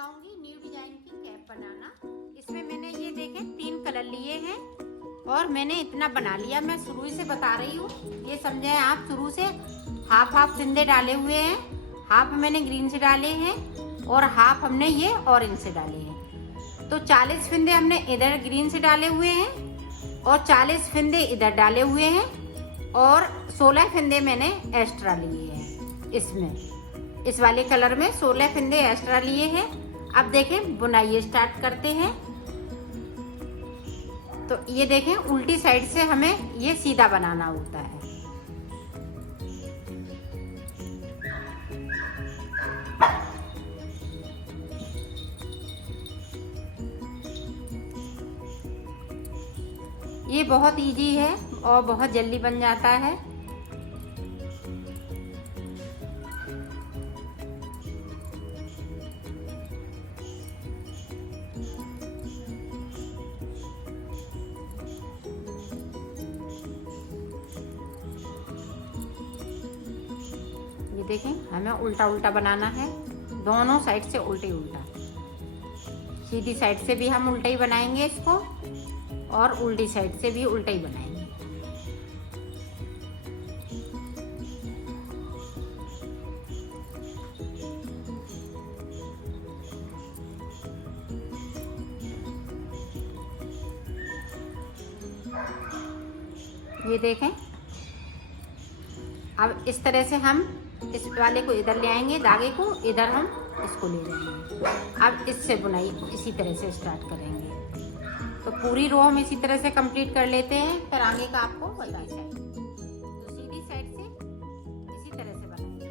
सिखाऊंगी new design की cap बनाना। इसमें मैंने ये देखें 3 कलर लिए हैं और मैंने इतना बना लिया। मैं शुरू से बता रही हूँ, ये समझे आप। शुरू से हाफ हाफ फिंदे डाले हुए हैं, हाफ मैंने ग्रीन से डाले हैं और हाफ हमने ये ऑरेंज से डाले हैं। तो 40 फिंदे हमने इधर ग्रीन से डाले हुए हैं और 40 फिंदे इधर डाले हुए हैं और 16 फिंदे मैंने एक्स्ट्रा लिए हैं। इसमें इस वाले कलर में 16 फिंदे एक्स्ट्रा लिए हैं। अब देखें बुनाई स्टार्ट करते हैं। तो ये देखें उल्टी साइड से हमें ये सीधा बनाना होता है। ये बहुत इजी है और बहुत जल्दी बन जाता है। ये देखें हमें उल्टा उल्टा बनाना है, दोनों साइड से उल्टे उल्टा। सीधी साइड से भी हम उल्टा ही बनाएंगे इसको और उल्टी साइड से भी उल्टा ही बनाएंगे। ये देखें अब इस तरह से हम इस वाले को इधर ले आएंगे, धागे को इधर हम इसको ले जाएंगे। अब इससे बुनाई इसी तरह से स्टार्ट करेंगे। तो पूरी रो हम इसी तरह से कंप्लीट कर लेते हैं, फिर आगे का आपको बताएंगे। तो सीधी साइड से इसी तरह से बनाएंगे।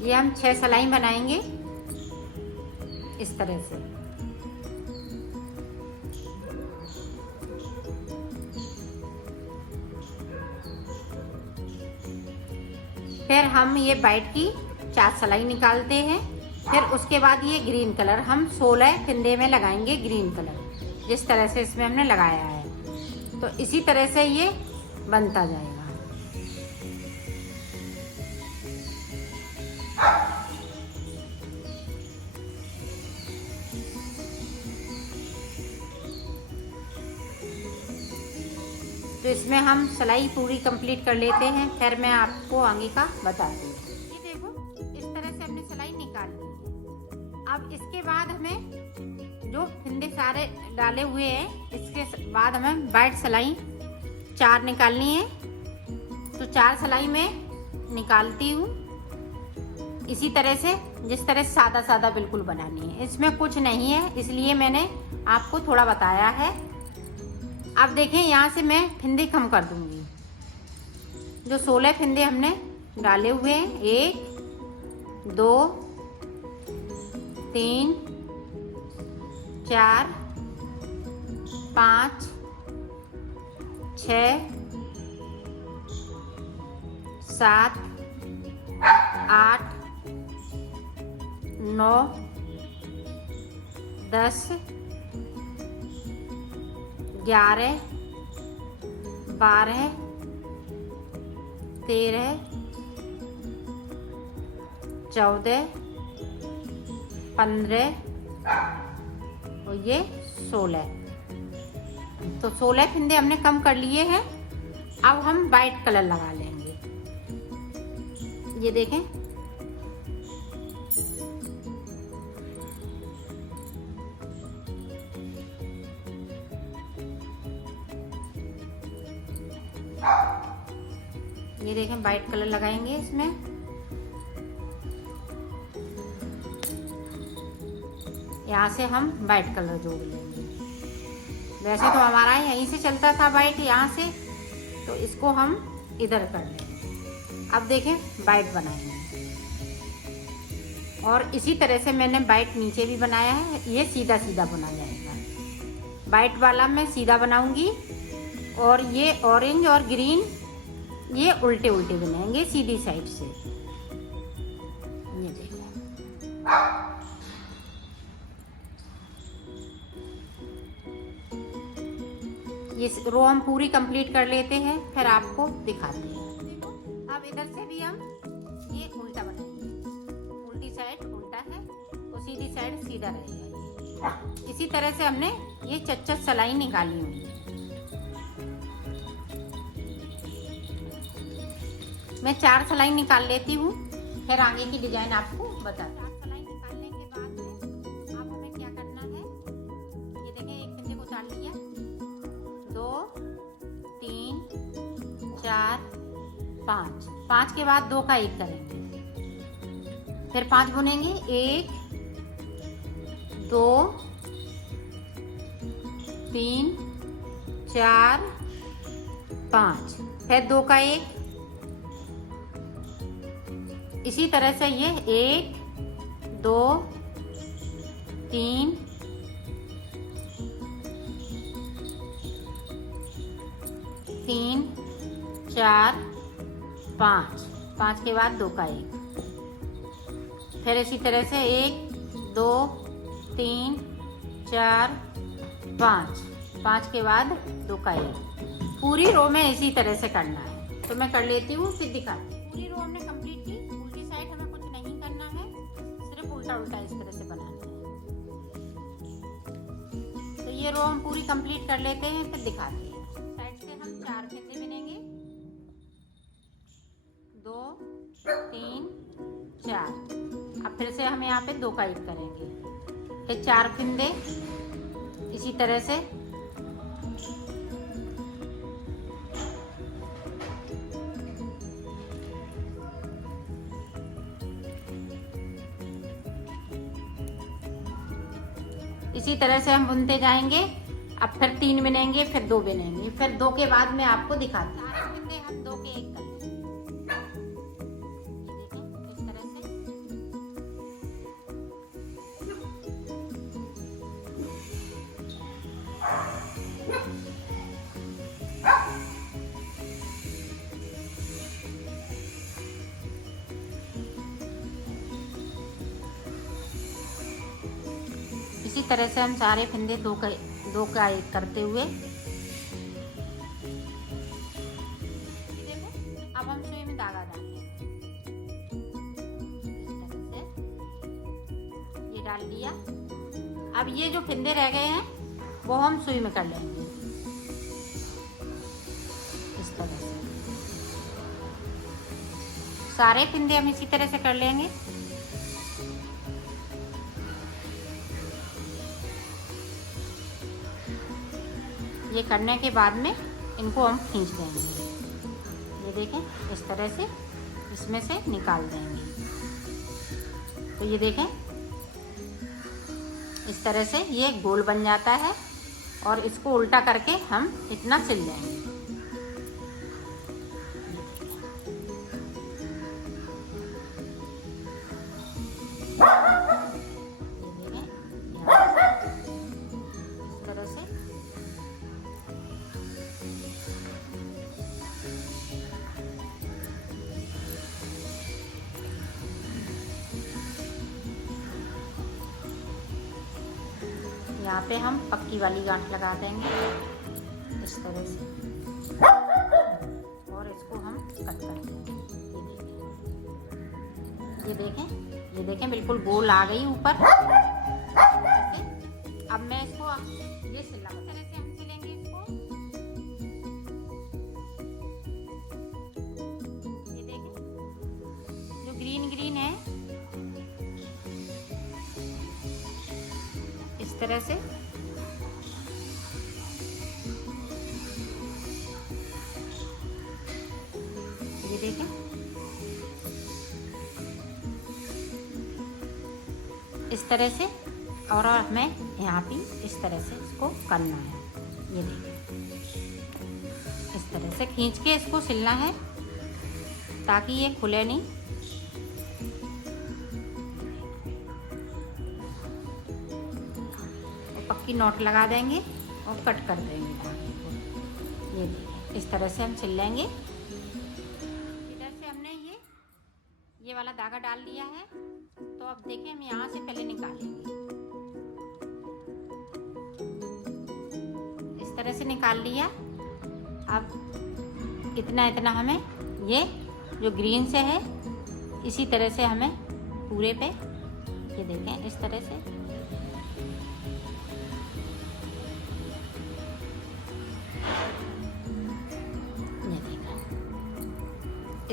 ये हम 6 सिलाई बनाएंगे इस तरह से। फिर हम ये वाइट की 4 सिलाई निकालते हैं। फिर उसके बाद ये ग्रीन कलर हम 16 फिंदे में लगाएंगे। ग्रीन कलर जिस तरह से इसमें हमने लगाया है, तो इसी तरह से ये बनता जाएगा। तो इसमें हम सिलाई पूरी कंप्लीट कर लेते हैं, फिर मैं आपको आगे का बताती हूँ। ये देखो इस तरह से हमने सिलाई निकाल ली है। अब इसके बाद हमें जो फिंदे सारे डाले हुए हैं, इसके बाद हमें वाइट सिलाई 4 निकालनी है। तो 4 सिलाई में निकालती हूँ इसी तरह से, जिस तरह सादा सादा बिल्कुल बनानी है। इसमें कुछ नहीं है, इसलिए मैंने आपको थोड़ा बताया है। अब देखें यहाँ से मैं फिंदे कम कर दूंगी। जो 16 फिंदे हमने डाले हुए हैं, 1 2 3 4 5 6 7 8 9 10 11 12 13 14 15 और ये 16। तो 16 फिंदे हमने कम कर लिए हैं। अब हम वाइट कलर लगा लेंगे। ये देखें ये देखें वाइट कलर लगाएंगे इसमें। यहाँ से हम वाइट कलर जोड़ लेंगे। वैसे तो हमारा यहीं से चलता था वाइट, यहाँ से, तो इसको हम इधर कर लेंगे। अब देखें वाइट बनाएंगे और इसी तरह से मैंने वाइट नीचे भी बनाया है। ये सीधा सीधा बुना जाएगा। वाइट वाला मैं सीधा बनाऊंगी और ये ऑरेंज और ग्रीन ये उल्टे उल्टे बनाएंगे सीधी साइड से। ये देखो ये रो हम पूरी कंप्लीट कर लेते हैं, फिर आपको दिखाते हैं। अब इधर से भी हम ये उल्टा बनाएंगे। उल्टी साइड उल्टा है और सीधी साइड सीधा रहेगा। इसी तरह से हमने ये चच्चा सिलाई निकाली हुई है। मैं 4 सिलाई निकाल लेती हूँ, फिर आगे की डिजाइन आपको बताती हूँ। 4 सिलाई निकालने के बाद में अब हमें क्या करना है, ये देखें एक फंदे को उतार लिया, 2 3 4 5, 5 के बाद 2 का 1 करेंगे, फिर 5 बुनेंगे, 1 2 3 4 5, फिर 2 का 1। इसी तरह से ये 1 2 3 3 4 5, 5 के बाद 2 का 1, फिर इसी तरह से 1 2 3 4 5, 5 के बाद 2 का 1। पूरी रो में इसी तरह से करना है, तो मैं कर लेती हूँ फिर दिखाती हूँ। पूरी रो हमने कंप्लीट की। उल्टी साइड हमें कुछ नहीं करना है, सिर्फ उल्टा उल्टा इस तरह से बनाना है। तो ये रो हम पूरी कंप्लीट कर लेते हैं, फिर दिखाते हैं। साइड से हम 4 फंदे बुनेंगे, 2 3 4। अब फिर से हम यहाँ पे 2 का 1 करेंगे, फिर 4 फंदे इसी तरह से, इसी तरह से हम बुनते जाएंगे। अब फिर 3 बुनेंगे, फिर 2 बुनेंगे, फिर 2 के बाद मैं आपको दिखाती हूँ। 4 फंदे हम 2 के 1 कर लेंगे, इस तरह से। इसी तरह से हम सारे फंदे 2 का 1 करते हुए, देखो अब हम सुई में धागा डालेंगे। इस तरह से ये डाल लिया। अब ये जो फंदे रह गए हैं वो हम सुई में कर लेंगे, इस तरह से सारे फंदे हम इसी तरह से कर लेंगे। ये करने के बाद में इनको हम खींच देंगे, ये देखें इस तरह से इसमें से निकाल देंगे। तो ये देखें इस तरह से ये गोल बन जाता है, और इसको उल्टा करके हम इतना सिल लेंगे। इस तरह से यहाँ पे हम पक्की वाली गांठ लगा देंगे, इस तरह से, और इसको हम कट कर देंगे। ये देखें बिल्कुल गोल आ गई ऊपर। अब मैं इसको ये सिला तरह से हम सिलेंगे इसको। ये देखें जो ग्रीन ग्रीन है, इस तरह से ये देखें, इस तरह से, और हमें यहाँ पे इस तरह से इसको करना है। ये देखें इस तरह से खींच के इसको सिलना है ताकि ये खुले नहीं। पक्की नॉट लगा देंगे और कट कर देंगे धागे को। ये देखिए इस तरह से हम सिल लेंगे। इधर से हमने ये वाला धागा डाल लिया है, तो अब देखिए हम यहाँ से पहले निकालेंगे। इस तरह से निकाल लिया। अब इतना इतना हमें ये जो ग्रीन से है इसी तरह से हमें पूरे पे, ये देखें इस तरह से ये देखें,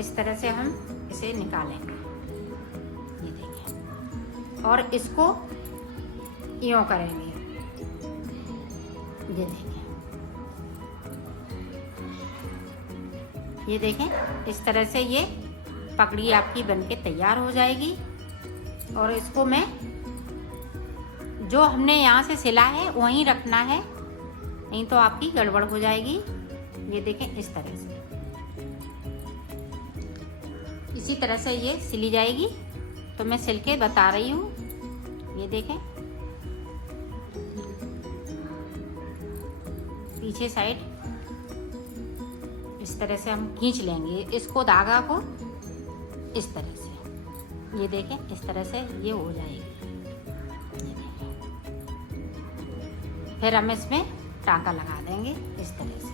इस तरह से हम इसे निकालेंगे। ये देखें और इसको यूं करेंगे। ये देखें, ये देखें इस तरह से ये पगड़ी आपकी बनके तैयार हो जाएगी। और इसको मैं जो हमने यहाँ से सिला है वहीं रखना है, नहीं तो आपकी गड़बड़ हो जाएगी। ये देखें इस तरह से, इसी तरह से ये सिली जाएगी। तो मैं सिल के बता रही हूँ। ये देखें पीछे साइड इस तरह से हम खींच लेंगे इसको, धागा को इस तरह से। ये देखें इस तरह से ये हो जाएगी। ये देखें, फिर हम इसमें टांका लगा देंगे इस तरह से।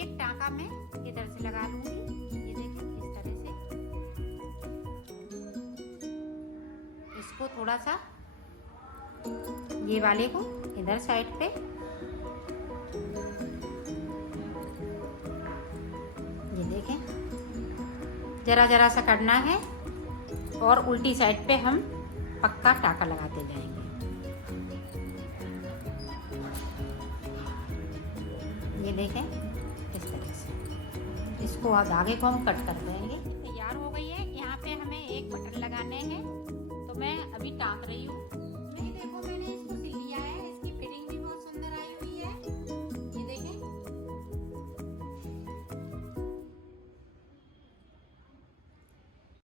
एक टांका मैं इधर से लगा लूंगी। ये देखें इस तरह से इसको थोड़ा सा ये वाले को इधर साइड पे, ये देखें जरा जरा सा करना है और उल्टी साइड पे हम पक्का टाका लगाते जाएंगे। ये देखें इस तरह से इसको अब धागे को हम कट कर देंगे। तैयार हो गई है। यहाँ पे हमें एक बटन लगाने हैं, तो मैं अभी टाँक रही हूँ।